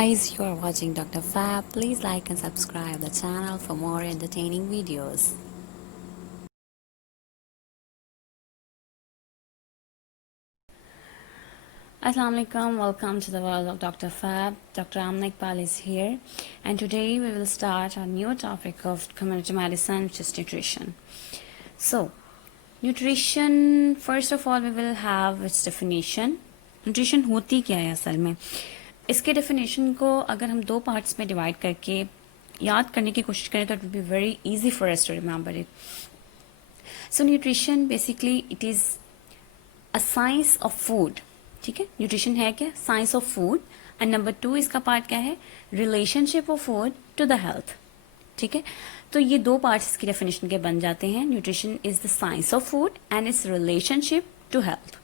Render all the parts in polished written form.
guys, you are watching Dr. Fab. Please like and subscribe the channel for more entertaining videos. Assalamu alaikum, welcome to the world of Dr. Fab. Dr. Amna Iqbal is here, and today we will start a new topic of community medicine, which is nutrition. So, nutrition, first of all, we will have its definition. Nutrition होती क्या है असल में? इसके definition को अगर हम दो पार्ट्स में डिवाइड करके याद करने की कोशिश करें तो it will be very easy for us to remember it. So nutrition basically it is a science of food. ठीक है, न्यूट्रिशन है क्या? Science of food. And number 2 इसका पार्ट क्या है? Relationship of food to the health. ठीक है, तो ये दो पार्ट्स इसकी डेफिनेशन के बन जाते हैं. Nutrition is the science of food and its relationship to health.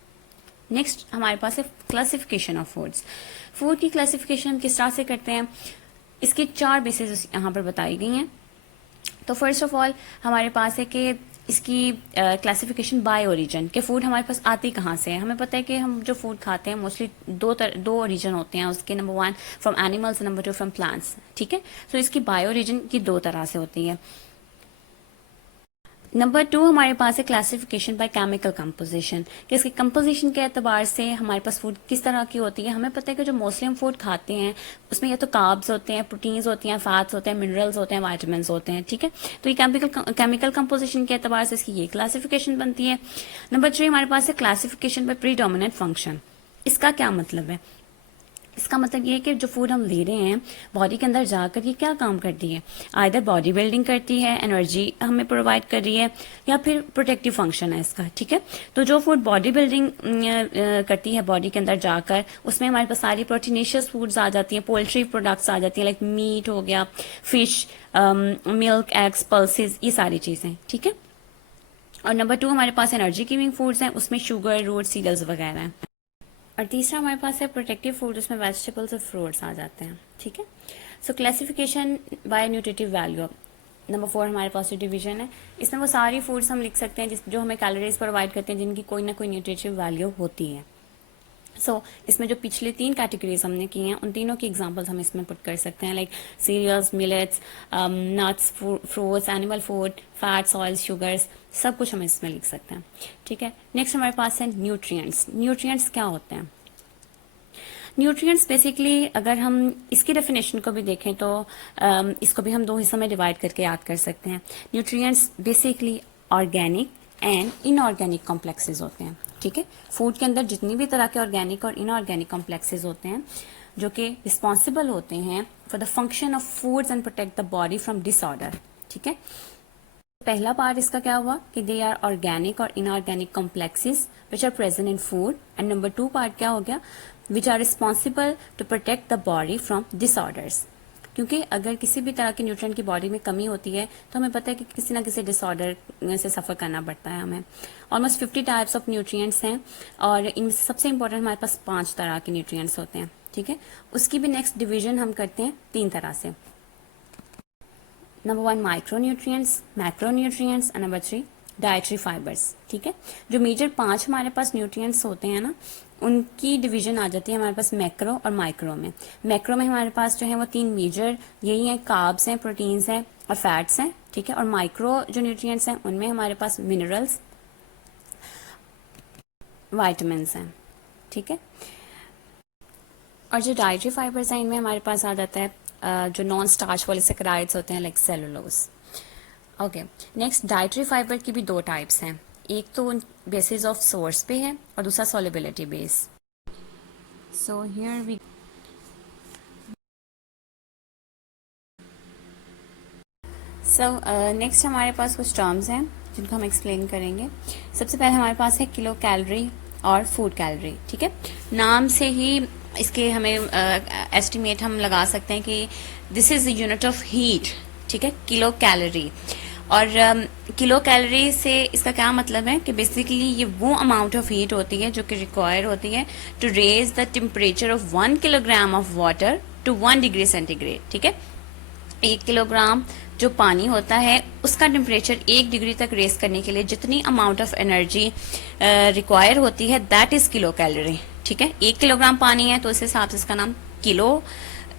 Next हमारे पास है क्लासिफिकेशन ऑफ फूड्स. फूड की क्लासिफिकेशन हम किस तरह से करते हैं, इसके 4 बेसिस यहाँ पर बताई गई हैं. तो फर्स्ट ऑफ ऑल हमारे पास है कि इसकी क्लासिफिकेशन बाय ओरिजिन के फूड हमारे पास आती कहाँ से है. हमें पता है कि हम जो फूड खाते हैं मोस्टली दो ओरिजिन होते हैं उसके. Number 1 from animals, number 2 from plants. ठीक है, तो इसकी बाय ओरिजिन की 2 तरह से होती है. नंबर 2 हमारे पास है क्लासिफिकेशन बाय केमिकल कंपोजिशन, कि इसके कंपोजिशन के एतबार से हमारे पास फूड किस तरह की होती है. हमें पता है कि जो मोस्टली हम फूड खाते हैं उसमें या तो कार्ब्स होते हैं, प्रोटीन्स होती हैं, फैट्स होते हैं, मिनरल्स होते हैं, वाइटामिन्स होते हैं. ठीक है, तो ये केमिकल कंपोजिशन के एतबार से इसकी ये क्लासिफिकेशन बनती है. नंबर 3 हमारे पास है क्लासिफिकेशन बाय प्रीडोमिनेंट फंक्शन. इसका क्या मतलब है? इसका मतलब ये है कि जो फूड हम ले रहे हैं बॉडी के अंदर जाकर ये क्या काम करती है. आइदर बॉडी बिल्डिंग करती है, एनर्जी हमें प्रोवाइड कर रही है, या फिर प्रोटेक्टिव फंक्शन है इसका. ठीक है, तो जो फूड बॉडी बिल्डिंग करती है बॉडी के अंदर जाकर, उसमें हमारे पास सारी प्रोटीनेशियस फूड्स आ जाती हैं, पोल्ट्री प्रोडक्ट्स आ जाती हैं, लाइक मीट हो गया, फिश, मिल्क, एग्स, पल्सेस, ये सारी चीज़ें. ठीक है, और नंबर 2 हमारे पास एनर्जी गिविंग फूड्स हैं, उसमें शुगर, रूट, सीरियल्स वगैरह हैं. और तीसरा हमारे पास है प्रोटेक्टिव फूड, उसमें वेजिटेबल्स और फ्रूट्स आ जाते हैं. ठीक है, सो classification bye nutritive value. Number 4 हमारे पास जो डिवीजन है, इसमें वो सारी फूड्स हम लिख सकते हैं जो हमें कैलोरीज प्रोवाइड करते हैं, जिनकी कोई ना कोई न्यूट्रिटिव वैल्यू होती है. सो इसमें जो पिछले 3 कैटेगरीज हमने की हैं उन तीनों की एग्जांपल्स हम इसमें पुट कर सकते हैं, like cereals, millets, nuts, fruits, animal food, fats, oils, sugars, सब कुछ हम इसमें लिख सकते हैं. ठीक है, नेक्स्ट हमारे पास है न्यूट्रिएंट्स. न्यूट्रिएंट्स क्या होते हैं? न्यूट्रिएंट्स बेसिकली अगर हम इसकी डेफिनेशन को भी देखें तो इसको भी हम 2 हिस्सों में डिवाइड करके याद कर सकते हैं. Nutrients basically organic and inorganic complexes होते हैं. ठीक है, फूड के अंदर जितनी भी तरह के ऑर्गेनिक और इनऑर्गेनिक कॉम्प्लेक्सेस होते हैं जो कि रिस्पॉन्सिबल होते हैं for the function of foods and protect the body from disorder. ठीक है, पहला पार्ट इसका क्या हुआ कि दे आर ऑर्गेनिक और inorganic complexes which are present in food. And number 2 part क्या हो गया? Which are responsible to protect the body from disorders. क्योंकि अगर किसी भी तरह के न्यूट्रिएंट की बॉडी में कमी होती है तो हमें पता है कि किसी ना किसी डिसऑर्डर से सफ़र करना पड़ता है हमें. ऑलमोस्ट 50 टाइप्स ऑफ न्यूट्रिएंट्स हैं और इनमें सबसे इंपॉर्टेंट हमारे पास 5 तरह के न्यूट्रिएंट्स होते हैं. ठीक है, उसकी भी नेक्स्ट डिवीजन हम करते हैं 3 तरह से. Number 1 micro nutrients, macro nutrients, and number 3 dietary fibres. ठीक है, जो मेजर 5 हमारे पास न्यूट्रिएंट्स होते हैं ना, उनकी डिवीजन आ जाती है हमारे पास मैक्रो और माइक्रो में. मैक्रो में हमारे पास जो है वो 3 मेजर यही हैं, कार्ब्स हैं, प्रोटीन्स हैं और फैट्स हैं. ठीक है, और माइक्रो जो न्यूट्रिएंट्स हैं उनमें हमारे पास मिनरल्स, वाइटामिन्स हैं. ठीक है, और जो डाइटरी फाइबर्स हैं इनमें हमारे पास आ जाता है जो नॉन स्टार्च पॉलीसेकेराइड्स होते हैं, like cellulose. Okay, next dietary fibre की भी 2 टाइप्स हैं. एक तो बेसिस ऑफ सोर्स पे है और दूसरा solubility base. So here we next हमारे पास कुछ टर्म्स हैं जिनको हम एक्सप्लेन करेंगे. सबसे पहले हमारे पास है किलो कैलोरी और फूड कैलोरी. ठीक है, नाम से ही इसके हमें एस्टिमेट हम लगा सकते हैं कि this is the unit of heat. ठीक है, किलो कैलोरी. और किलो कैलोरी से इसका क्या मतलब है कि बेसिकली ये वो अमाउंट ऑफ हीट होती है जो कि रिक्वायर होती है to raise the temperature of 1 kilogram of water to 1 degree centigrade. ठीक है, 1 किलोग्राम जो पानी होता है उसका टेम्परेचर 1 डिग्री तक रेज करने के लिए जितनी अमाउंट ऑफ एनर्जी रिक्वायर होती है दैट इज किलो कैलोरी. ठीक है, 1 किलोग्राम पानी है तो उस हिसाब से इसका नाम किलो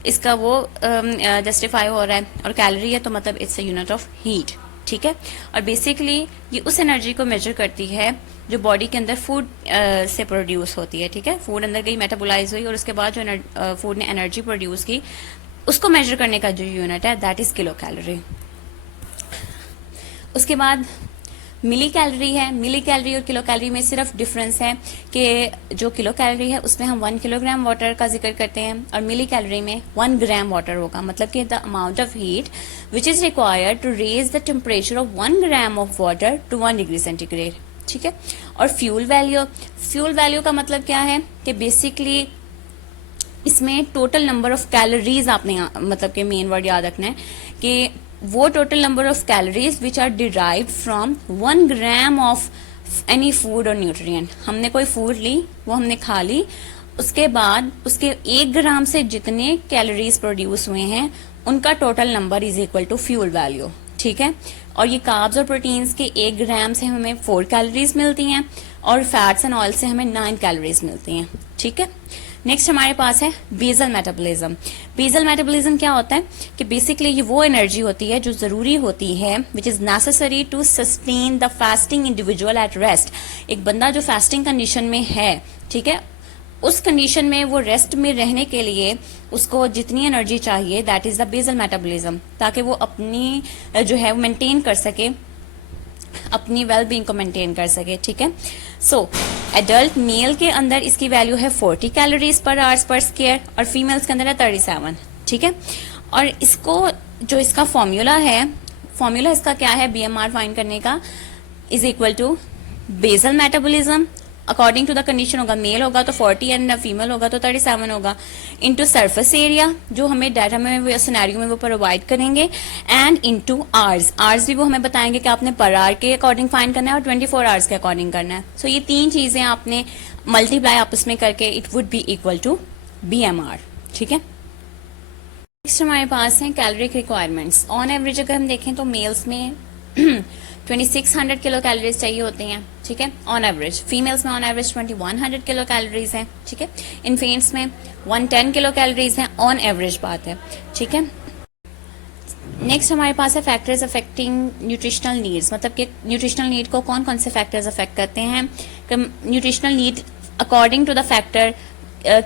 इसका वो जस्टिफाई हो रहा है, और कैलोरी है तो मतलब it's a unit of heat, ठीक है। और बेसिकली ये उस एनर्जी को मेजर करती है जो बॉडी के अंदर फूड से प्रोड्यूस होती है, ठीक है। फूड अंदर गई, मेटाबोलाइज हुई, और उसके बाद जो फूड ने एनर्जी प्रोड्यूस की, उसको मेजर करने का जो यूनिट है दैट इज किलो कैलोरी। उसके बाद मिली कैलोरी है। मिली कैलोरी और किलो कैलोरी में सिर्फ डिफरेंस है कि जो किलो कैलोरी है उसमें हम 1 किलोग्राम वाटर का जिक्र करते हैं, और मिली कैलोरी में 1 ग्राम वाटर होगा, मतलब कि the amount of heat which is required to raise the temperature of 1 gram of water to 1 degree centigrade, ठीक है। और फ्यूल वैल्यू का मतलब क्या है कि बेसिकली इसमें टोटल नंबर ऑफ कैलोरीज आपने मतलब कि मेन वर्ड याद रखना है कि वो total number of calories which are derived from 1 gram of any food और न्यूट्रिएंट। हमने कोई फूड ली, वो हमने खा ली, उसके बाद उसके 1 ग्राम से जितने कैलोरीज प्रोड्यूस हुए हैं उनका total number is equal to fuel value, ठीक है। और ये कार्ब्स और प्रोटीन्स के 1 ग्राम से हमें 4 कैलोरीज मिलती हैं, और फैट्स एंड ऑयल से हमें 9 कैलोरीज मिलती हैं, ठीक है। नेक्स्ट हमारे पास है बेसल मेटाबॉलिज्म। बेसल मेटाबॉलिज्म क्या होता है कि बेसिकली ये वो एनर्जी होती है जो जरूरी होती है which is necessary to sustain the fasting individual at rest. एक बंदा जो फास्टिंग कंडीशन में है, ठीक है, उस कंडीशन में वो रेस्ट में रहने के लिए उसको जितनी एनर्जी चाहिए that is the basal metabolism, ताकि वो अपनी जो है वो मेंटेन कर सके, अपनी वेल बीइंग को मेंटेन कर सके, ठीक है। सो एडल्ट मेल के अंदर इसकी वैल्यू है 40 कैलोरीज पर आवर्स पर स्क्वायर, और फीमेल्स के अंदर है 37, ठीक है। और इसको जो इसका फॉर्मूला इसका क्या है BMR फाइंड करने का, is equal to basal metabolism according to the condition होगा, मेल होगा तो 40 एंड फीमेल होगा तो 37 होगा, इनटू सरफेस एरिया जो हमें डाटा में सिनेरियो में वो प्रोवाइड करेंगे, एंड इनटू आवर्स भी वो हमें बताएंगे कि आपने पर आवर के अकॉर्डिंग फाइंड करना है और 24 आवर्स के अकॉर्डिंग करना है। सो ये 3 चीजें आपने मल्टीप्लाई आपस में करके it would be equal to BMR, ठीक है। नेक्स्ट हमारे पास है कैलोरिक रिक्वायरमेंट्स। ऑन एवरेज अगर हम देखें तो मेल्स में 2600 किलो कैलोरीज चाहिए होती हैं, ठीक है, ऑन एवरेज। फीमेल्स में ऑन एवरेज 2100 किलो कैलोरीज हैं, ठीक है। इन्फेंट्स में 110 किलो कैलोरीज हैं, ऑन एवरेज बात है, ठीक है। नेक्स्ट हमारे पास है फैक्टर्स अफेक्टिंग न्यूट्रिशनल नीड्स, मतलब कि न्यूट्रिशनल नीड को कौन कौन से फैक्टर्स अफेक्ट करते हैं। Nutritional need according to the factor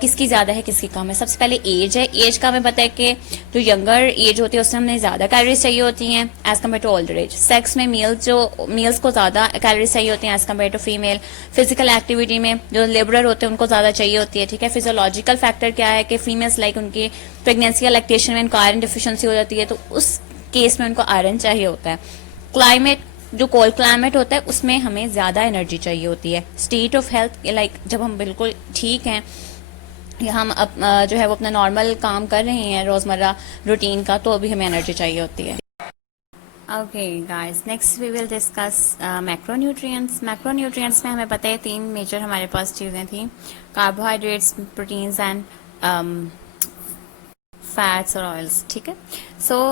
किसकी ज्यादा है किसकी कम है। सबसे पहले एज है। एज का हमें पता है कि जो यंगर एज होती है उसमें हमें ज्यादा कैलोरीज चाहिए होती हैं as compare to older age. Sex में मेल्स को ज्यादा कैलोरीज चाहिए होती हैं as compare to female. Physical activity में जो लेबरर होते हैं उनको ज्यादा चाहिए होती है, ठीक है। फिजियोलॉजिकल फैक्टर क्या है कि फीमेल्स लाइक उनकी प्रेगनेंसी या लैक्टेशन में उनको आयरन डिफिशियंसी हो जाती है तो उस केस में उनको आयरन चाहिए होता है। क्लाइमेट, जो कोल्ड क्लाइमेट होता है उसमें हमें ज्यादा एनर्जी चाहिए होती है। स्टेट ऑफ हेल्थ, लाइक जब हम बिल्कुल ठीक हैं या हम जो है वो अपना नॉर्मल काम कर रहे हैं रोजमर्रा रूटीन का, तो अभी हमें एनर्जी चाहिए होती है। Okay guys, next we will discuss macronutrients. Macronutrients में हमें पता है 3 मेजर हमारे पास चीजें थी, कार्बोहाइड्रेट्स, प्रोटीन्स एंड फैट्स और ऑयल्स, ठीक है। सो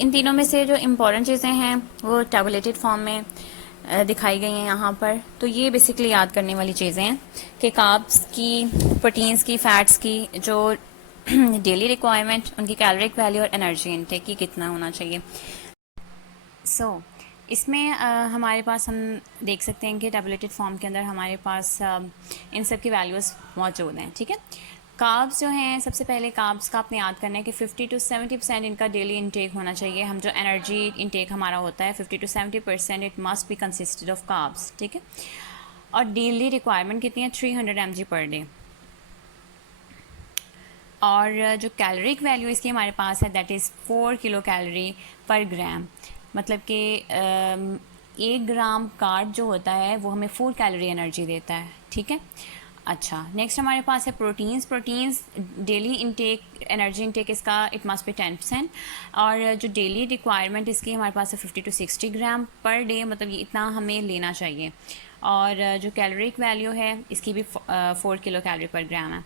इन तीनों में से जो इम्पोर्टेंट चीजें हैं वो टेबुलेटेड फॉर्म में दिखाई गई हैं यहाँ पर। तो ये बेसिकली याद करने वाली चीज़ें हैं कि कार्ब्स की, प्रोटीन्स की, फैट्स की जो डेली रिक्वायरमेंट, उनकी कैलोरिक वैल्यू और एनर्जी इनटेक की कितना होना चाहिए। इसमें हमारे पास हम देख सकते हैं कि टेबुलेटेड फॉर्म के अंदर हमारे पास इन सब की वैल्यूज़ मौजूद हैं, ठीक है। कार्ब्स जो हैं, सबसे पहले कार्ब्स का आपने याद करना है कि 50 to 70% इनका डेली इनटेक होना चाहिए। हम जो एनर्जी इनटेक हमारा होता है 50 to 70% it must be consisted of carbs, ठीक है। और डेली रिक्वायरमेंट कितनी है, 300 mg पर डे। और जो कैलोरिक वैल्यू इसकी हमारे पास है दैट इज़ 4 किलो कैलोरी पर ग्राम, मतलब कि 1 ग्राम कार्ब जो होता है वो हमें 4 कैलोरी एनर्जी देता है, ठीक है। अच्छा, नेक्स्ट हमारे पास है proteins daily intake, energy intake इसका इट मस्ट बी 10%। और जो डेली रिक्वायरमेंट इसकी हमारे पास है 50 to 60 ग्राम पर डे, मतलब ये इतना हमें लेना चाहिए। और जो कैलोरिक वैल्यू है इसकी भी 4 किलो कैलोरी पर ग्राम है।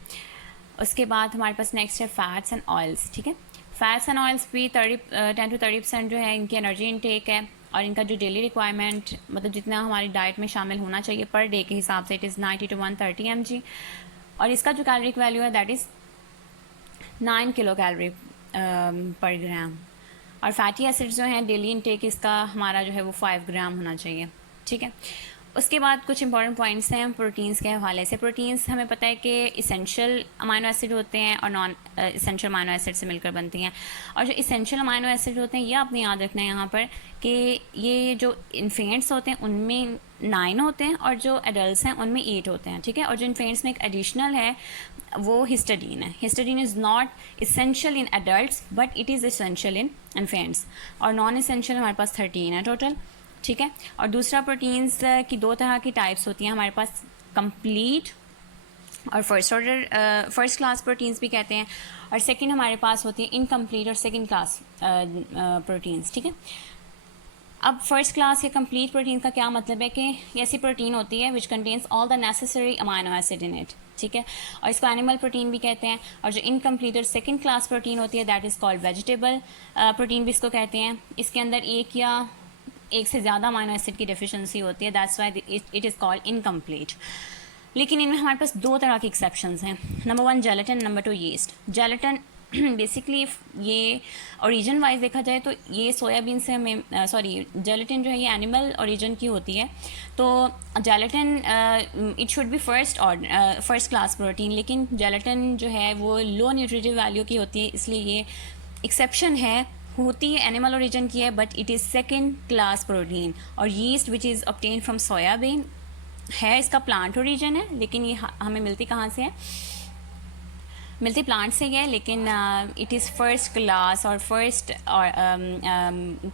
उसके बाद हमारे पास नेक्स्ट है फैट्स एंड ऑयल्स, ठीक है। फैट्स एंड ऑयल्स भी 10 to 30% जो है इनकी एनर्जी इनटेक है, और इनका जो डेली रिक्वायरमेंट, मतलब जितना हमारी डाइट में शामिल होना चाहिए पर डे के हिसाब से, इट इज़ 90 to 130 mg। और इसका जो कैलोरिक वैल्यू है दैट इज़ 9 किलो कैलोरी पर ग्राम। और फैटी एसिड्स जो हैं डेली इनटेक इसका हमारा जो है वो 5 ग्राम होना चाहिए, ठीक है। उसके बाद कुछ इंपॉर्टेंट पॉइंट्स हैं प्रोटीन्स के हवाले से। प्रोटीन्स हमें पता है कि इसेंशियल अमाइनो एसिड होते हैं और नॉन इसेंशियल अमाइनो एसिड से मिलकर बनती हैं। और जो इसेंशियल अमाइनो एसिड होते हैं ये आपने याद रखना है यहाँ पर कि ये जो इन्फेंट्स होते हैं उनमें 9 होते हैं और जो एडल्ट हैं उनमें 8 होते हैं, ठीक है। और जो इन्फेंट्स में एक एडिशनल है वो हिस्टाडीन है। हिस्टाडीन is not essential in adults but it is essential in infants. और नॉन इसेंशियल हमारे पास 13 है टोटल, ठीक है। और दूसरा प्रोटीन्स की 2 तरह की टाइप्स होती हैं हमारे पास, कंप्लीट और फर्स्ट क्लास प्रोटीन्स भी कहते हैं। और सेकंड हमारे पास होती है इनकम्प्लीट और सेकंड क्लास प्रोटीन्स, ठीक है। अब फर्स्ट क्लास या कंप्लीट प्रोटीन का क्या मतलब है कि ऐसी प्रोटीन होती है which contains all the necessary amino acid in it, ठीक है। और इसको एनिमल प्रोटीन भी कहते हैं। और जो इनकम्प्लीट और सेकंड क्लास प्रोटीन होती है that is called vegetable protein भी इसको कहते हैं। इसके अंदर एक से ज़्यादा अमाइनो एसिड की डेफिशिएंसी होती है, that's why it is called incomplete. लेकिन इनमें हमारे पास 2 तरह के एक्सेप्शंस हैं। Number 1 gelatin, number 2 yeast. Gelatin basically ये ओरिजिन वाइज देखा जाए तो ये सोयाबीन से हमें जेलेटिन जो है ये एनिमल ओरिजिन की होती है। तो gelatin it should be first class protein, लेकिन जेलेटिन जो है वो लो न्यूट्रिटिव वैल्यू की होती है, इसलिए ये एक्सेप्शन है, होती है एनिमल ओरिजिन की है but it is second class protein. और yeast which is obtain from soyabean है, इसका प्लांट ओरिजिन है, लेकिन ये हमें मिलती कहाँ से है, मिलती प्लांट से ही है, लेकिन इट इज़ फर्स्ट क्लास और फर्स्ट और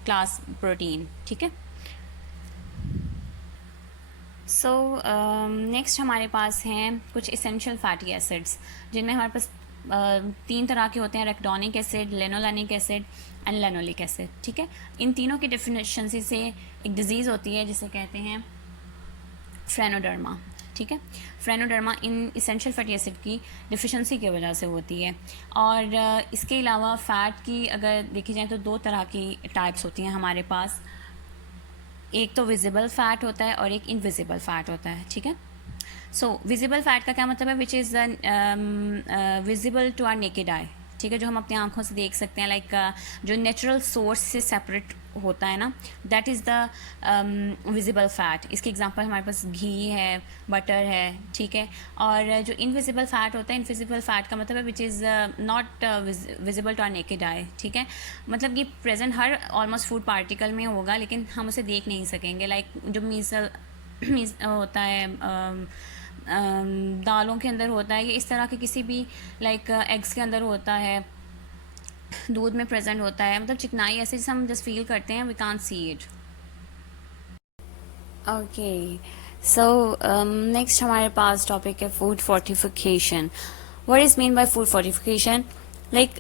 क्लास प्रोटीन, ठीक है। सो नेक्स्ट हमारे पास हैं कुछ इसेंशियल फैटी एसिड्स जिनमें हमारे पास 3 तरह के होते हैं, arachidonic acid, linolenic acid and linoleic acid, ठीक है। इन तीनों की डेफिनेशंसी से एक डिजीज़ होती है जिसे कहते हैं फ्रेनोडर्मा, ठीक है। फ्रेनोडर्मा इन इसेंशियल फैटी एसिड की डिफिशेंसी की वजह से होती है। और इसके अलावा फ़ैट की अगर देखी जाए तो 2 तरह की टाइप्स होती हैं हमारे पास, एक तो विजिबल फ़ैट होता है और एक इनविजिबल फ़ैट होता है, ठीक है। सो विजिबल फ़ैट का क्या मतलब है, which is visible to our naked eye, ठीक है, जो हम अपनी आंखों से देख सकते हैं, लाइक जो नेचुरल सोर्स से सेपरेट होता है ना, that is the visible fat. इसकी एग्जांपल हमारे पास घी है, बटर है, ठीक है। और जो इनविजिबल फ़ैट होता है, इनविजिबल फ़ैट का मतलब है which is not visible to our naked eye, ठीक है। मतलब कि प्रेजेंट हर ऑलमोस्ट फूड पार्टिकल में होगा लेकिन हम उसे देख नहीं सकेंगे, लाइक जो मीज़ल होता है दालों के अंदर होता है, ये इस तरह के किसी भी लाइक एग्स के अंदर होता है, दूध में प्रेजेंट होता है, मतलब चिकनाई ऐसे जिसे हम जस्ट फील करते हैं, we can't see it. Okay, so next हमारे पास टॉपिक है food fortification. What is mean by food fortification, like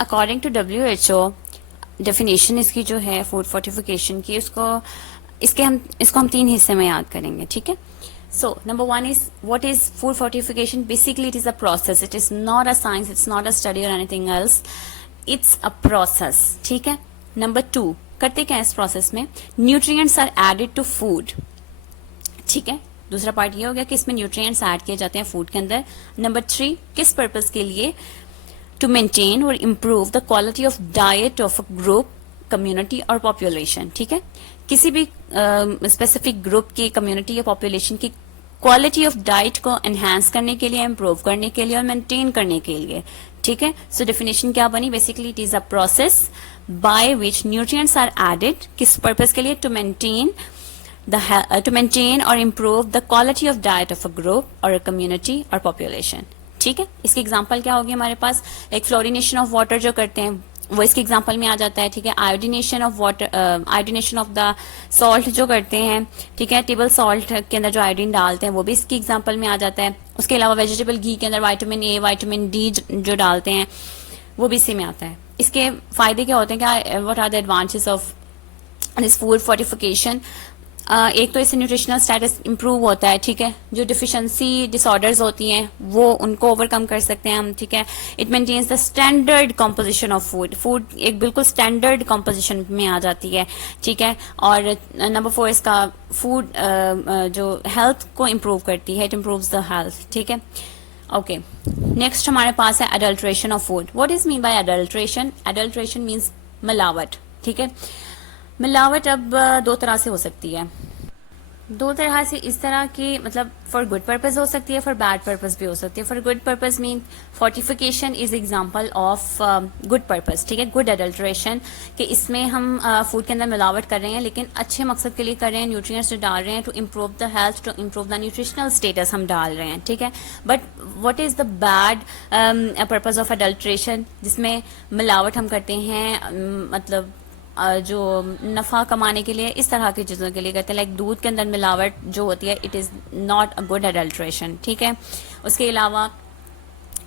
according to WHO definition इसकी जो है फूड फोर्टिफिकेशन की, इसको हम 3 हिस्से में याद करेंगे, ठीक है। So, number 1 is what is food fortification? Basically, it is a process. It is not a science. It's not a study or anything else. It's a process. ठीक है. Number 2, करते क्या है इस प्रोसेस में? Nutrients are added to food. ठीक है. दूसरा पार्ट ये हो गया कि इसमें न्यूट्रिएंट्स ऐड किए जाते हैं फूड के अंदर. नंबर 3, किस पर्पस के लिए? To maintain or improve the quality of diet of a group, community और पॉपुलेशन. ठीक है. किसी भी स्पेसिफिक ग्रुप की, कम्युनिटी या पॉपुलेशन की क्वालिटी ऑफ डाइट को एनहांस करने के लिए, इम्प्रूव करने के लिए और मेंटेन करने के लिए. ठीक है. सो डेफिनेशन क्या बनी? Basically it is a process by which nutrients are added. किस पर्पस के लिए? To maintain or improve the quality of diet of a group or a community और पॉपुलेशन. ठीक है. इसकी एग्जांपल क्या होगी हमारे पास? एक फ्लोरिनेशन ऑफ वाटर जो करते हैं वो इसके एग्जांपल में आ जाता है. ठीक है. Iodination of water, iodination of the salt जो करते हैं. ठीक है. टेबल सॉल्ट के अंदर जो आयोडीन डालते हैं वो भी इसकी एग्जांपल में आ जाता है. उसके अलावा वेजिटेबल घी के अंदर विटामिन ए, विटामिन डी जो डालते हैं वो भी इसी में आता है. इसके फायदे क्या होते हैं? क्या what are the advantages of this food fortification? एक तो इससे न्यूट्रिशनल स्टेटस इंप्रूव होता है. ठीक है. जो डिफिशिएंसी डिसऑर्डर्स होती हैं वो उनको ओवरकम कर सकते हैं हम. ठीक है. It maintains the standard composition of food. Food एक बिल्कुल स्टैंडर्ड कॉम्पोजिशन में आ जाती है. ठीक है. और नंबर 4, इसका फूड जो हेल्थ को इम्प्रूव करती है. It improves the health. ठीक है. ओके, नेक्स्ट हमारे पास है adulteration of food. What is mean bye adulteration? Adulteration means मिलावट. ठीक है, मिलावट अब दो तरह से हो सकती है. दो तरह से इस तरह की, मतलब फॉर गुड पर्पज हो सकती है, फॉर बैड पर्पज भी हो सकती है. For good purpose mean fortification is example of good purpose. ठीक है, गुड अडल्ट्रेशन, कि इसमें हम फूड के अंदर मिलावट कर रहे हैं लेकिन अच्छे मकसद के लिए कर रहे हैं, न्यूट्रिएंट्स जो डाल रहे हैं to improve the health, to improve the nutritional status हम डाल रहे हैं. ठीक है, but what is the bad purpose of adulteration, जिसमें मिलावट हम करते हैं मतलब जो नफा कमाने के लिए, इस तरह की चीज़ों के लिए करते हैं. लाइक दूध के अंदर मिलावट जो होती है, it is not a good adulteration. ठीक है, उसके अलावा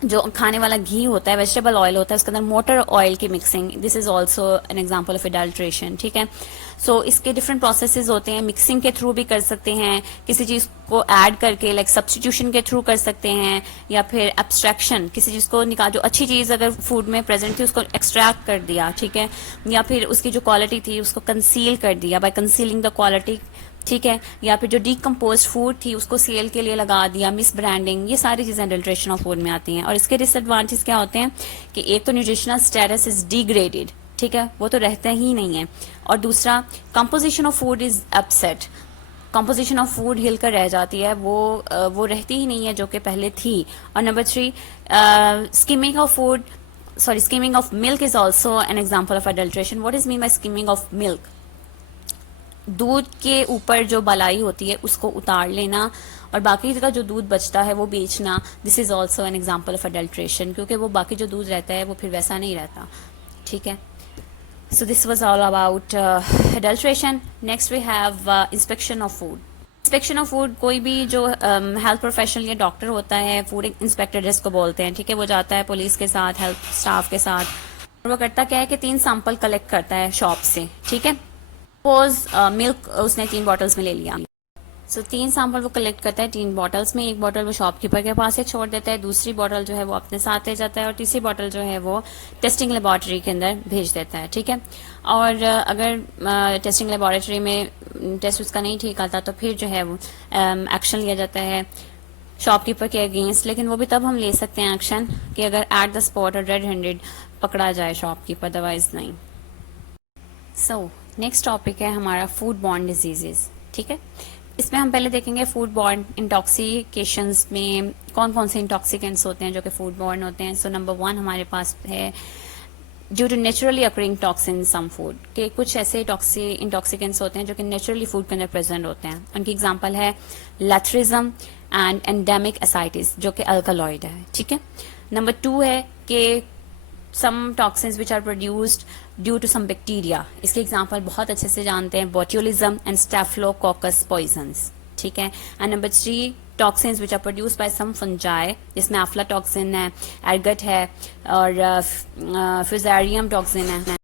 जो खाने वाला घी होता है, वेजिटेबल ऑयल होता है, उसके अंदर मोटर ऑयल की mixing, this is also an example of adulteration. ठीक है, सो इसके डिफरेंट प्रोसेसेस होते हैं. मिक्सिंग के थ्रू भी कर सकते हैं, किसी चीज़ को ऐड करके, लाइक सब्सटीट्यूशन के थ्रू कर सकते हैं, या फिर एब्स्ट्रैक्शन, किसी चीज़ को निकाल, जो अच्छी चीज़ अगर फूड में प्रेजेंट थी उसको एक्सट्रैक्ट कर दिया. ठीक है, या फिर उसकी जो क्वालिटी थी उसको कंसील कर दिया बाय कंसीलिंग द क्वालिटी. ठीक है, या फिर जो डीकम्पोज फूड थी उसको सेल के लिए लगा दिया, मिस ब्रांडिंग, ये सारी चीज़ें अडल्ट्रेशन ऑफ फूड में आती हैं. और इसके डिसएडवांटेज क्या होते हैं कि एक तो न्यूट्रिशनल स्टेटस इज डिग्रेडेड. ठीक है, वो तो रहता ही नहीं है. और दूसरा, composition of food is upset. Composition of food हिलकर रह जाती है, वो रहती ही नहीं है जो कि पहले थी. और number 3, skimming of food, sorry, skimming of milk is also an example of adulteration. What is mean bye skimming of milk? दूध के ऊपर जो बलाई होती है उसको उतार लेना और बाकी का जो दूध बचता है वो बेचना. This is also an example of adulteration, क्योंकि वो बाकी जो दूध रहता है वो फिर वैसा नहीं रहता. ठीक है, so this was all about adulteration. Next we have inspection of food. Inspection of food, कोई भी जो हेल्थ प्रोफेशनल या डॉक्टर होता है, फूड इंस्पेक्टर जिसको बोलते हैं, ठीक है, वो जाता है पुलिस के साथ, हेल्थ स्टाफ के साथ, और वो करता क्या है कि 3 सैंपल कलेक्ट करता है शॉप से. ठीक है, सपोज मिल्क उसने 3 बॉटल्स में ले लिया. सो 3 सैंपल वो कलेक्ट करता है 3 बॉटल्स में. एक बॉटल वो शॉपकीपर के पास से छोड़ देता है, दूसरी बॉटल जो है वो अपने साथ ले जाता है, और तीसरी बॉटल जो है वो टेस्टिंग लेबॉरेटरी के अंदर भेज देता है. ठीक है, और अगर टेस्टिंग लेबॉरेटरी में टेस्ट उसका नहीं ठीक आता तो फिर जो है वो एक्शन लिया जाता है शॉपकीपर के अगेंस्ट. लेकिन वो भी तब हम ले सकते हैं एक्शन कि अगर एट द स्पॉट और रेड हैंडेड पकड़ा जाए शॉपकीपर, अदरवाइज नहीं. सो नेक्स्ट टॉपिक है हमारा फूड बॉर्न डिजीजेस. ठीक है, इसमें हम पहले देखेंगे फूड बॉर्न इंटॉक्सिकेशंस में कौन कौन से इंटॉक्सिकेंट्स होते हैं जो कि फूड बॉर्न होते हैं. सो नंबर 1 हमारे पास है due to naturally occurring toxin some food, के कुछ ऐसे इंटॉक्सिकेंट्स होते हैं जो कि नेचुरली फूड के अंदर प्रेजेंट होते हैं. उनकी एग्जांपल है लैथरिज्म एंड एंडेमिक एसाइटिस, जो कि अल्कलॉइड है. ठीक है, नंबर 2 है कि some toxins which are produced due to some bacteria. इसके एग्जाम्पल बहुत अच्छे से जानते हैं, botulism and staphylococcus poisons. ठीक है, and number 3 toxins which are produced by some fungi, जिसमें aflatoxin है, ergot है, और fusarium toxin है.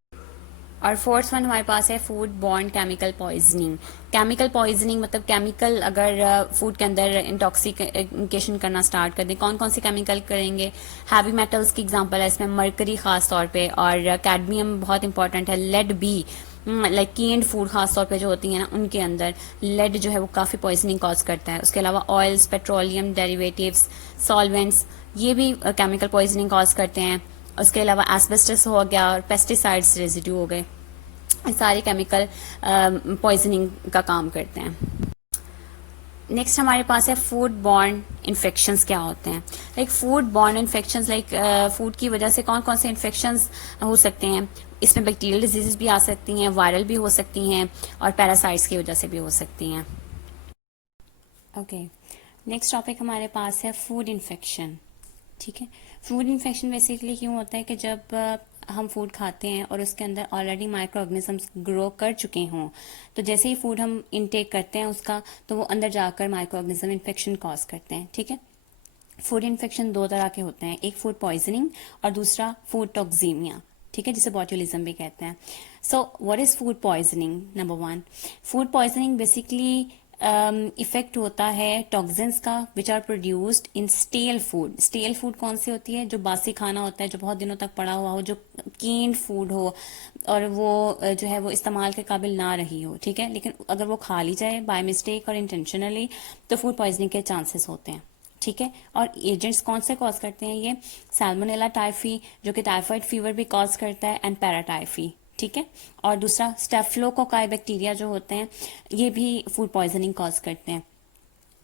और 4th वन हमारे पास है food borne chemical poisoning. Chemical poisoning मतलब केमिकल अगर फूड के अंदर इंटॉक्सिकेशन करना स्टार्ट कर दें. कौन कौन से केमिकल करेंगे? हैवी मेटल्स की एग्जांपल है इसमें मरकरी खास तौर पे, और कैडमियम बहुत इंपॉर्टेंट है, लेड भी, लाइक कीन्ड फूड खास तौर पे जो होती है ना उनके अंदर लेड जो है वो काफ़ी पॉइजनिंग कॉज करता है. उसके अलावा ऑयल्स, पेट्रोलियम डेरिवेटिव्स, सॉल्वेंट्स, ये भी केमिकल पॉइजनिंग कॉज करते हैं. उसके अलावा एस्बेस्टस हो गया और पेस्टिसाइड्स रेजिड्यू हो गए, सारे केमिकल पॉइजनिंग का काम करते हैं. नेक्स्ट हमारे पास है फूड बॉर्न इन्फेक्शंस. क्या होते हैं? Like food borne infections, like food की वजह से कौन कौन से इन्फेक्शंस हो सकते हैं. इसमें बैक्टीरियल डिजीजेस भी आ सकती हैं, वायरल भी हो सकती हैं, और पैरासाइट्स की वजह से भी हो सकती हैं. ओके, नेक्स्ट टॉपिक हमारे पास है फूड इन्फेक्शन. ठीक है, फूड इन्फेक्शन बेसिकली क्यों होता है कि जब हम फूड खाते हैं और उसके अंदर ऑलरेडी माइक्रो ऑर्गेनिजम्स ग्रो कर चुके हों, तो जैसे ही फूड हम इनटेक करते हैं उसका, तो वो अंदर जाकर माइक्रो ऑर्गेनिज्म इन्फेक्शन कॉज करते हैं. ठीक है, फूड इन्फेक्शन 2 तरह के होते हैं, एक फूड पॉइजनिंग और दूसरा फूड टॉक्सीमिया. ठीक है, जिसे बॉट्यूलिज्म भी कहते हैं. So what is food poisoning? Number 1, food poisoning basically effect होता है टॉक्सिन्स का which are produced in stale food. Stale food कौन सी होती है? जो बासी खाना होता है, जो बहुत दिनों तक पड़ा हुआ हो, जो कीन्ड फूड हो और वो जो है वो इस्तेमाल के काबिल ना रही हो. ठीक है, लेकिन अगर वो खा ली जाए बाय मिस्टेक और इंटेंशनली तो फूड पॉइजनिंग के चांसेस होते हैं. ठीक है। और एजेंट्स कौन से कॉज करते हैं ये? सैल्मोनेला टाइफी जो कि टाइफाइड फीवर भी कॉज करता है, एंड पैराटाइफी, ठीक है। और दूसरा स्टेफिलोकोकाई बैक्टीरिया जो होते हैं ये भी फूड पॉइजनिंग कॉज करते हैं।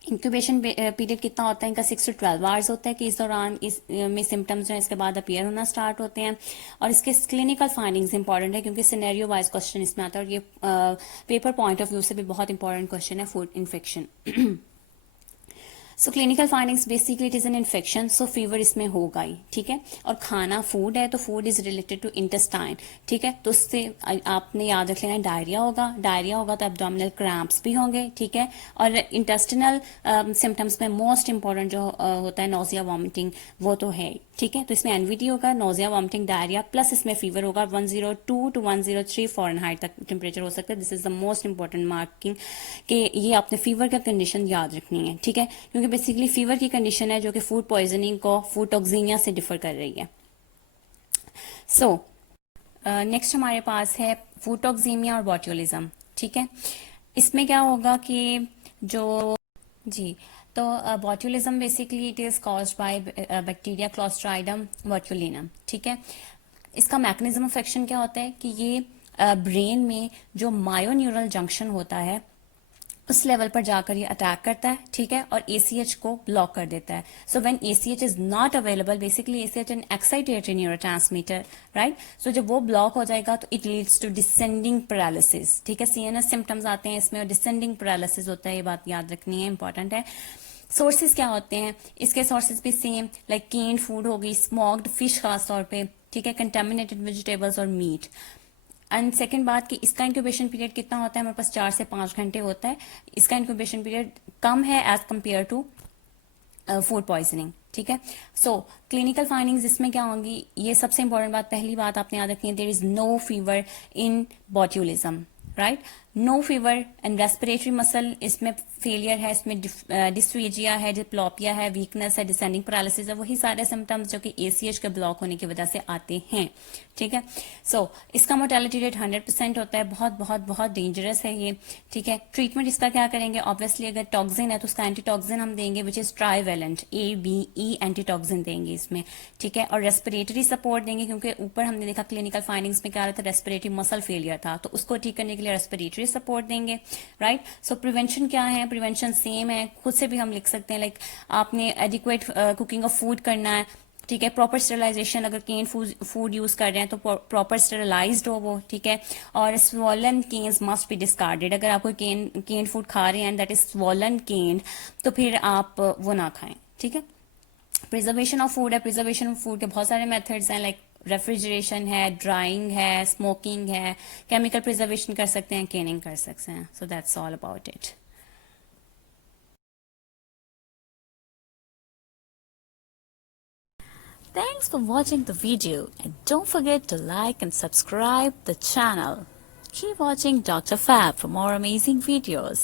इंक्यूबेशन पीरियड कितना होता है इनका? 6 to 12 आवर्स होता है कि इस दौरान इस में सिम्टम्स जो है इसके बाद अपीयर होना स्टार्ट होते हैं। और इसके क्लिनिकल फाइंडिंग्स इंपॉर्टेंट है क्योंकि सिनेरियो वाइज क्वेश्चन इसमें आता है, और ये पेपर पॉइंट ऑफ व्यू से भी बहुत इंपॉर्टेंट क्वेश्चन है, food infection. So clinical findings basically it is an infection, so fever इसमें होगा ही, ठीक है। और खाना फूड है तो food is related to intestine, ठीक है। तो उससे आपने याद रख लेना डायरिया होगा तो एब्डोमिनल क्रैम्प्स भी होंगे, ठीक है। और इंटेस्टिनल सिम्टम्स में मोस्ट इंपॉर्टेंट जो होता है नोजिया वॉमिटिंग, वो तो है, ठीक है। तो इसमें एनवीटी होगा, नोजिया वॉमिटिंग डायरिया, प्लस इसमें फीवर होगा 102 to 103 फ़ारेनहाइट तक टेम्परेचर हो सकता है। This is the most important marking कि ये आपने फीवर का कंडीशन याद रखनी है, ठीक है। क्योंकि बेसिकली फीवर की कंडीशन है जो कि फूड पॉइजनिंग को फूड टॉक्सिनिया से डिफर कर रही है। सो नेक्स्ट हमारे पास है फूड टॉक्सीमिया और बॉट्यूलिज्म, ठीक है। इसमें क्या होगा कि जो जी तो botulism basically it is caused by bacteria Clostridium botulinum, ठीक है। इसका मैकेनिज्म ऑफ एक्शन क्या होता है कि ये ब्रेन में जो मायोन्यूरल जंक्शन होता है उस लेवल पर जाकर ये अटैक करता है, ठीक है। और ACH को ब्लॉक कर देता है। So when ACH is not available, basically ACH an excitatory neurotransmitter, right. So जब वो ब्लॉक हो जाएगा तो it leads to descending paralysis, ठीक है। CNS सिम्टम्स आते हैं इसमें और डिसेंडिंग पैरालिसिस होता है, ये बात याद रखनी है, इंपॉर्टेंट है। सोर्सेज क्या होते हैं इसके? सोर्सेज भी सेम, लाइक केन्ड फूड होगी, स्मोक्ड फिश खास तौर पे, ठीक है, कंटेमिनेटेड वेजिटेबल्स और मीट। एंड सेकेंड बात कि इसका इंक्यूबेशन पीरियड कितना होता है? हमारे पास 4 से 5 घंटे होता है। इसका इंक्यूबेशन पीरियड कम है as compare to food poisoning, ठीक है। सो क्लिनिकल फाइंडिंग्स इसमें क्या होंगी? ये सबसे इंपॉर्टेंट बात, पहली बात आपने याद रखनी है, there is no fever in botulism, right. No fever and respiratory muscle इसमें फेलियर है, इसमें डिस्फेजिया है, डिप्लोपिया है, वीकनेस है, डिसेंडिंग पैरालिसिस है, वही सारे सिम्टम्स जो कि ACH के ब्लॉक होने की वजह से आते हैं, ठीक है। सो इसका मोर्टेलिटी रेट 100% होता है, बहुत बहुत बहुत डेंजरस है ये, ठीक है। ट्रीटमेंट इसका क्या करेंगे? ऑब्वियसली अगर टॉक्सिन है तो उसका एंटीटॉक्सिन हम देंगे which is trivalent, ABE antitoxin देंगे इसमें, ठीक है। और रेस्पिरेटरी सपोर्ट देंगे क्योंकि ऊपर हमने देखा क्लिनिकल फाइंडिंग्स में क्या रहा था, रेस्पिरेटरी मसल फेलियर था, तो उसको ठीक करने के लिए रेस्पिरेटरी सपोर्ट देंगे, राइट। सो प्रिवेंशन क्या है? प्रिवेंशन सेम है, खुद से भी हम लिख सकते हैं, लाइक आपने एडिक्वेट कुकिंग ऑफ फूड करना है, ठीक है। प्रॉपर स्टेरिलाइजेशन, अगर केन फूड यूज कर रहे हैं तो प्रॉपर स्टेरिलाइज्ड हो वो, ठीक है। और swollen cans must be discarded, अगर आप कोई केन फूड खा रहे हैं दैट इज स्वॉलन केन तो फिर आप वो ना खाएं, ठीक है। प्रिजर्वेशन ऑफ फूड है, प्रिजर्वेशन ऑफ फूड के बहुत सारे मेथड्स हैं, लाइक रेफ्रिजरेशन है, ड्राइंग है, स्मोकिंग है, केमिकल प्रिजर्वेशन कर सकते हैं, केनिंग कर सकते हैं। So that's all about it. Thanks for watching the video and don't forget to like and subscribe the channel. Keep watching Dr. Fab for more amazing videos.